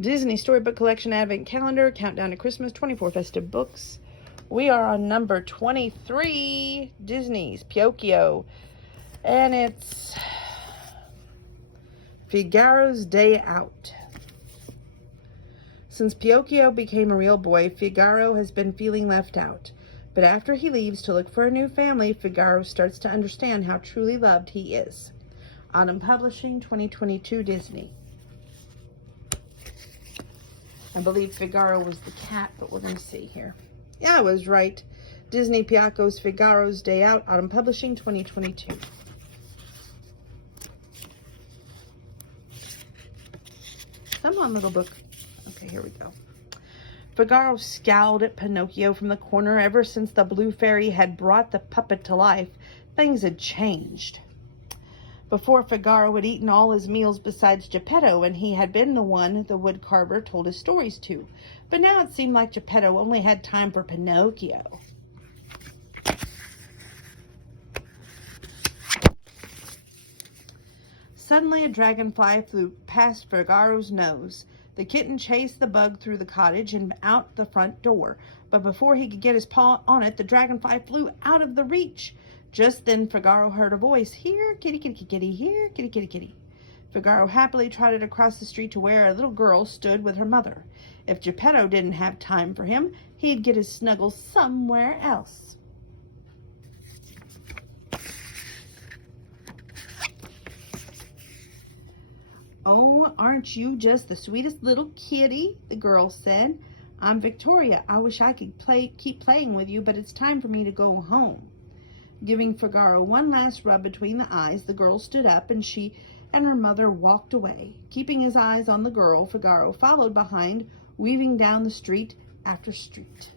Disney Storybook Collection Advent Calendar, Countdown to Christmas, 24 festive books. We are on number 23, Disney's Pinocchio, and it's Figaro's Day Out. Since Pinocchio became a real boy, Figaro has been feeling left out. But after he leaves to look for a new family, Figaro starts to understand how truly loved he is. Autumn Publishing, 2022, Disney. I believe Figaro was the cat, but we're going to see here. Yeah, I was right. Disney Pinocchio's Figaro's Day Out, Autumn Publishing, 2022. Come on, little book. Okay, here we go. Figaro scowled at Pinocchio from the corner. Ever since the blue fairy had brought the puppet to life, things had changed. Before, Figaro had eaten all his meals besides Geppetto, and he had been the one the wood carver told his stories to. But now it seemed like Geppetto only had time for Pinocchio. Suddenly, a dragonfly flew past Figaro's nose. The kitten chased the bug through the cottage and out the front door. But before he could get his paw on it, the dragonfly flew out of the reach. Just then, Figaro heard a voice. Here, kitty, kitty, kitty, here, kitty, kitty, kitty. Figaro happily trotted across the street to where a little girl stood with her mother. If Geppetto didn't have time for him, he'd get his snuggle somewhere else. Oh, aren't you just the sweetest little kitty? The girl said. I'm Victoria. I wish I could keep playing with you, but it's time for me to go home. Giving Figaro one last rub between the eyes, the girl stood up, and she and her mother walked away. Keeping his eyes on the girl, Figaro followed behind, weaving down the street after street.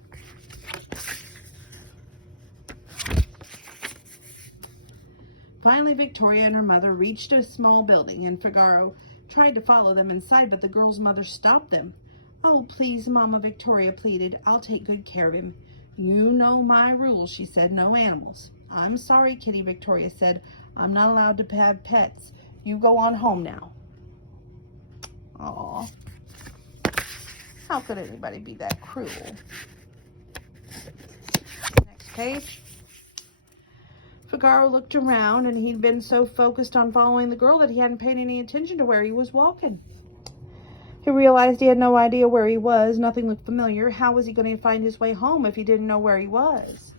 Finally, Victoria and her mother reached a small building, and Figaro tried to follow them inside, but the girl's mother stopped them. Oh, please, Mama, Victoria pleaded. I'll take good care of him. You know my rules, she said. No animals. I'm sorry, Kitty, Victoria said. I'm not allowed to have pets. You go on home now. Aw. How could anybody be that cruel? Next page. Figaro looked around, and he'd been so focused on following the girl that he hadn't paid any attention to where he was walking. He realized he had no idea where he was. Nothing looked familiar. How was he going to find his way home if he didn't know where he was?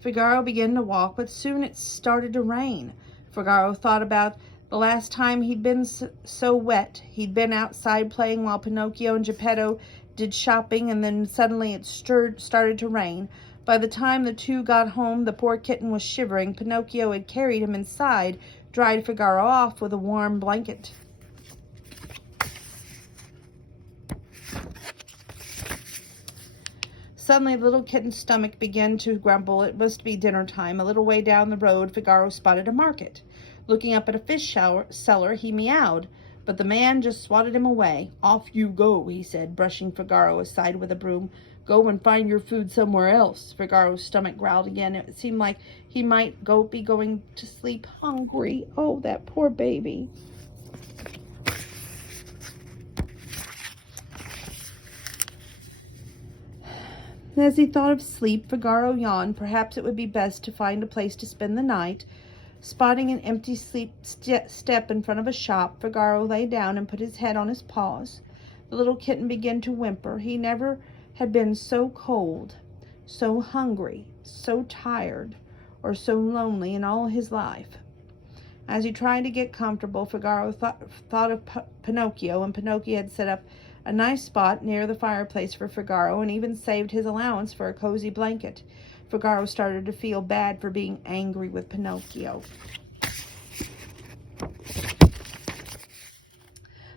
Figaro began to walk, but soon it started to rain. Figaro thought about the last time he'd been so wet. He'd been outside playing while Pinocchio and Geppetto did shopping, and then suddenly it started to rain. By the time the two got home, the poor kitten was shivering. Pinocchio had carried him inside, dried Figaro off with a warm blanket. Suddenly, the little kitten's stomach began to grumble. It must be dinner time. A little way down the road, Figaro spotted a market. Looking up at a fish seller, he meowed, but the man just swatted him away. Off you go, he said, brushing Figaro aside with a broom. Go and find your food somewhere else. Figaro's stomach growled again. It seemed like he might be going to sleep hungry. Oh, that poor baby. As he thought of sleep, Figaro yawned. Perhaps it would be best to find a place to spend the night. Spotting an empty step in front of a shop, Figaro lay down and put his head on his paws. The little kitten began to whimper. He never had been so cold, so hungry, so tired, or so lonely in all his life. As he tried to get comfortable, Figaro thought of Pinocchio, and Pinocchio had set up a nice spot near the fireplace for Figaro, and even saved his allowance for a cozy blanket. Figaro started to feel bad for being angry with Pinocchio.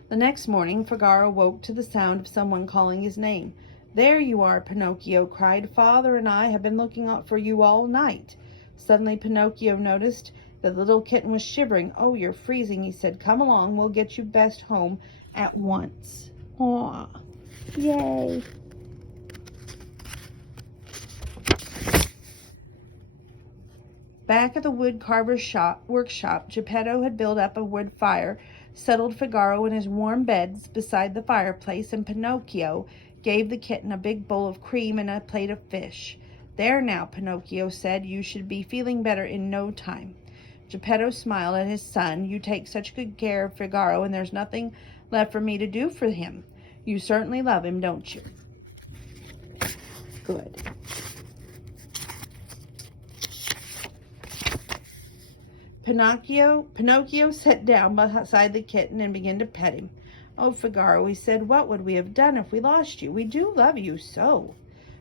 The next morning, Figaro woke to the sound of someone calling his name. There you are, Pinocchio cried. Father and I have been looking out for you all night. Suddenly, Pinocchio noticed that the little kitten was shivering. Oh, you're freezing, he said. Come along, we'll get you best home at once. Aw, yay. Back at the wood carver's workshop, Geppetto had built up a wood fire, settled Figaro in his warm beds beside the fireplace, and Pinocchio gave the kitten a big bowl of cream and a plate of fish. "There now," Pinocchio said, "you should be feeling better in no time." Geppetto smiled at his son. "You take such good care of Figaro, and there's nothing left for me to do for him. You certainly love him, don't you?" Good. Pinocchio sat down beside the kitten and began to pet him. "Oh, Figaro," he said, "what would we have done if we lost you? We do love you so."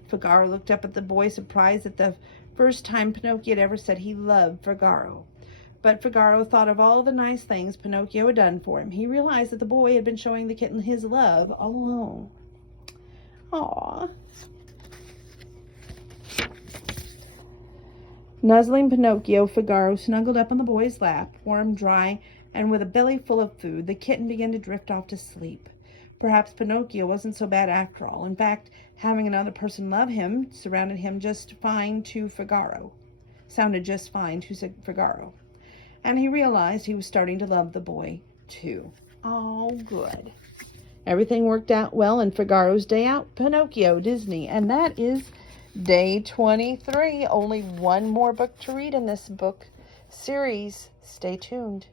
Figaro looked up at the boy, surprised at the first time Pinocchio had ever said he loved Figaro. But Figaro thought of all the nice things Pinocchio had done for him. He realized that the boy had been showing the kitten his love all along. Aww. Nuzzling Pinocchio, Figaro snuggled up on the boy's lap, warm, dry, and with a belly full of food. The kitten began to drift off to sleep. Perhaps Pinocchio wasn't so bad after all. In fact, having another person love him sounded just fine to Figaro. And he realized he was starting to love the boy, too. Oh, good. Everything worked out well in Figaro's Day Out, Pinocchio, Disney. And that is Day 23. Only one more book to read in this book series. Stay tuned.